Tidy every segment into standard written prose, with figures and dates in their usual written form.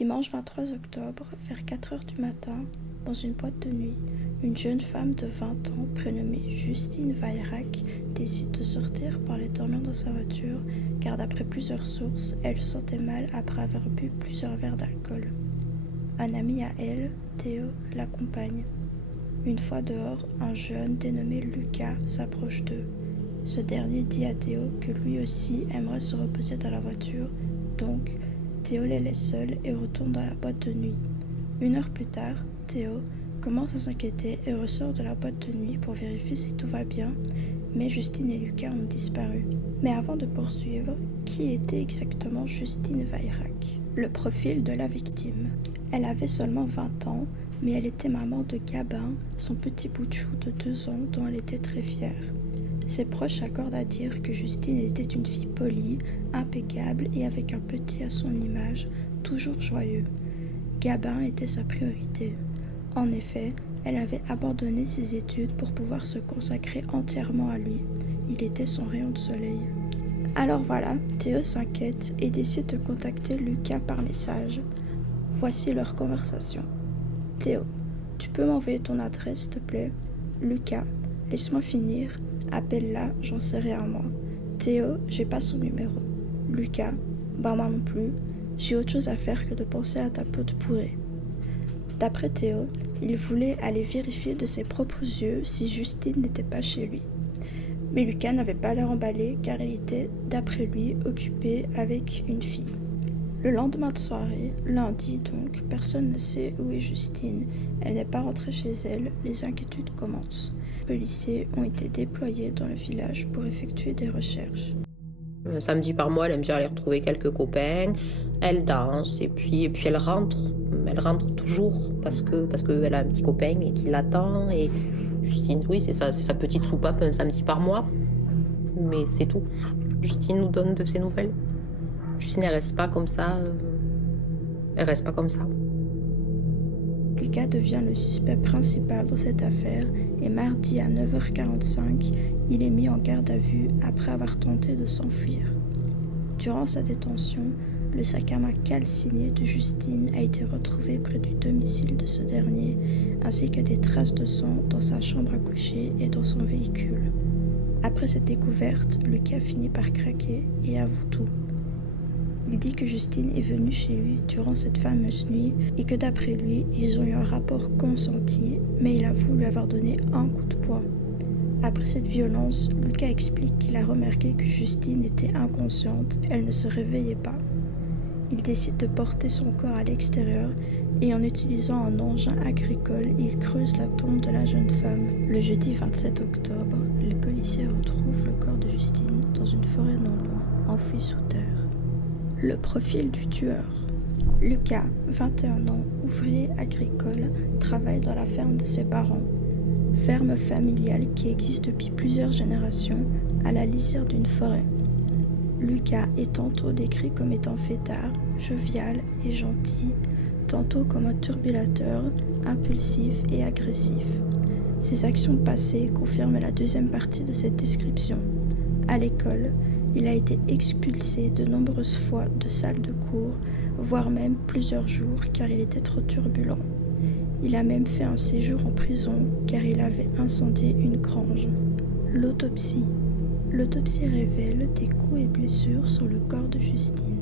Dimanche 23 octobre, vers 4 heures du matin, dans une boîte de nuit, une jeune femme de 20 ans prénommée Justine Weyrach décide de sortir pour aller dormir dans sa voiture car d'après plusieurs sources, elle se sentait mal après avoir bu plusieurs verres d'alcool. Un ami à elle, Théo, l'accompagne. Une fois dehors, un jeune dénommé Lucas s'approche d'eux. Ce dernier dit à Théo que lui aussi aimerait se reposer dans la voiture, donc Théo les laisse seuls et retourne dans la boîte de nuit. 1 heure plus tard, Théo commence à s'inquiéter et ressort de la boîte de nuit pour vérifier si tout va bien, mais Justine et Lucas ont disparu. Mais avant de poursuivre, qui était exactement Justine Weyrach? Le profil de la victime. Elle avait seulement 20 ans, mais elle était maman de Gabin, son petit bout de chou de 2 ans dont elle était très fière. Ses proches s'accordent à dire que Justine était une fille polie, impeccable et avec un petit à son image, toujours joyeux. Gabin était sa priorité. En effet, elle avait abandonné ses études pour pouvoir se consacrer entièrement à lui. Il était son rayon de soleil. Alors voilà, Théo s'inquiète et décide de contacter Lucas par message. Voici leur conversation. Théo, tu peux m'envoyer ton adresse s'il te plaît? Lucas, laisse-moi finir. Appelle-la, j'en sais rien moi. Théo, j'ai pas son numéro. Lucas, bah moi non plus. J'ai autre chose à faire que de penser à ta peau de pourrée. D'après Théo, il voulait aller vérifier de ses propres yeux si Justine n'était pas chez lui. Mais Lucas n'avait pas l'air emballé car il était, d'après lui, occupé avec une fille. Le lendemain de soirée, lundi donc, personne ne sait où est Justine. Elle n'est pas rentrée chez elle, les inquiétudes commencent. Les policiers ont été déployés dans le village pour effectuer des recherches. Samedi par mois, elle aime bien aller retrouver quelques copains, elle danse et puis elle rentre toujours parce qu'elle a un petit copain et qui l'attend. Et Justine, oui, c'est sa petite soupape un samedi par mois, mais c'est tout. Justine nous donne de ses nouvelles. Justine, elle reste pas comme ça. Lucas devient le suspect principal dans cette affaire et mardi à 9h45, il est mis en garde à vue après avoir tenté de s'enfuir. Durant sa détention, le sac à main calciné de Justine a été retrouvé près du domicile de ce dernier, ainsi que des traces de sang dans sa chambre à coucher et dans son véhicule. Après cette découverte, Lucas finit par craquer et avoue tout. Il dit que Justine est venue chez lui durant cette fameuse nuit et que d'après lui, ils ont eu un rapport consenti, mais il avoue lui avoir donné un coup de poing. Après cette violence, Lucas explique qu'il a remarqué que Justine était inconsciente, elle ne se réveillait pas. Il décide de porter son corps à l'extérieur et en utilisant un engin agricole, il creuse la tombe de la jeune femme. Le jeudi 27 octobre, les policiers retrouvent le corps de Justine dans une forêt non loin, enfoui sous terre. Le profil du tueur. Lucas, 21 ans, ouvrier agricole, travaille dans la ferme de ses parents. Ferme familiale qui existe depuis plusieurs générations à la lisière d'une forêt. Lucas est tantôt décrit comme étant fêtard, jovial et gentil, tantôt comme un turbulateur, impulsif et agressif. Ses actions passées confirment la deuxième partie de cette description. À l'école, il a été expulsé de nombreuses fois de salles de cours, voire même plusieurs jours car il était trop turbulent. Il a même fait un séjour en prison car il avait incendié une grange. L'autopsie. L'autopsie révèle des coups et blessures sur le corps de Justine.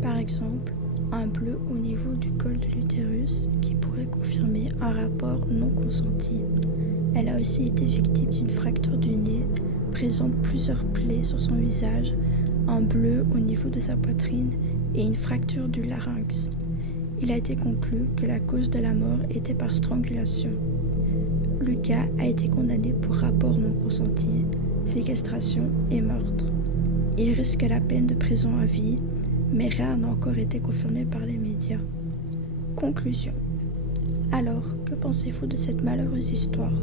Par exemple, un bleu au niveau du col de l'utérus qui pourrait confirmer un rapport non consenti. Elle a aussi été victime d'une fracture du nez, présente plusieurs plaies sur son visage, un bleu au niveau de sa poitrine et une fracture du larynx. Il a été conclu que la cause de la mort était par strangulation. Lucas a été condamné pour rapport non consenti, séquestration et meurtre. Il risque la peine de prison à vie, mais rien n'a encore été confirmé par les médias. Conclusion. Alors, que pensez-vous de cette malheureuse histoire?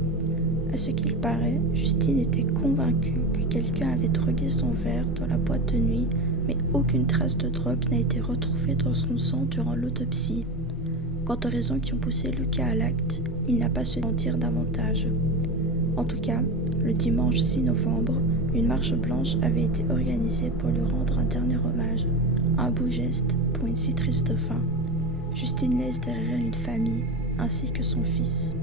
À ce qu'il paraît, Justine était convaincue que quelqu'un avait drogué son verre dans la boîte de nuit, mais aucune trace de drogue n'a été retrouvée dans son sang durant l'autopsie. Quant aux raisons qui ont poussé Lucas à l'acte, il n'a pas su en dire davantage. En tout cas, le dimanche 6 novembre, une marche blanche avait été organisée pour lui rendre un dernier hommage, un beau geste pour une si triste fin. Justine laisse derrière elle une famille ainsi que son fils.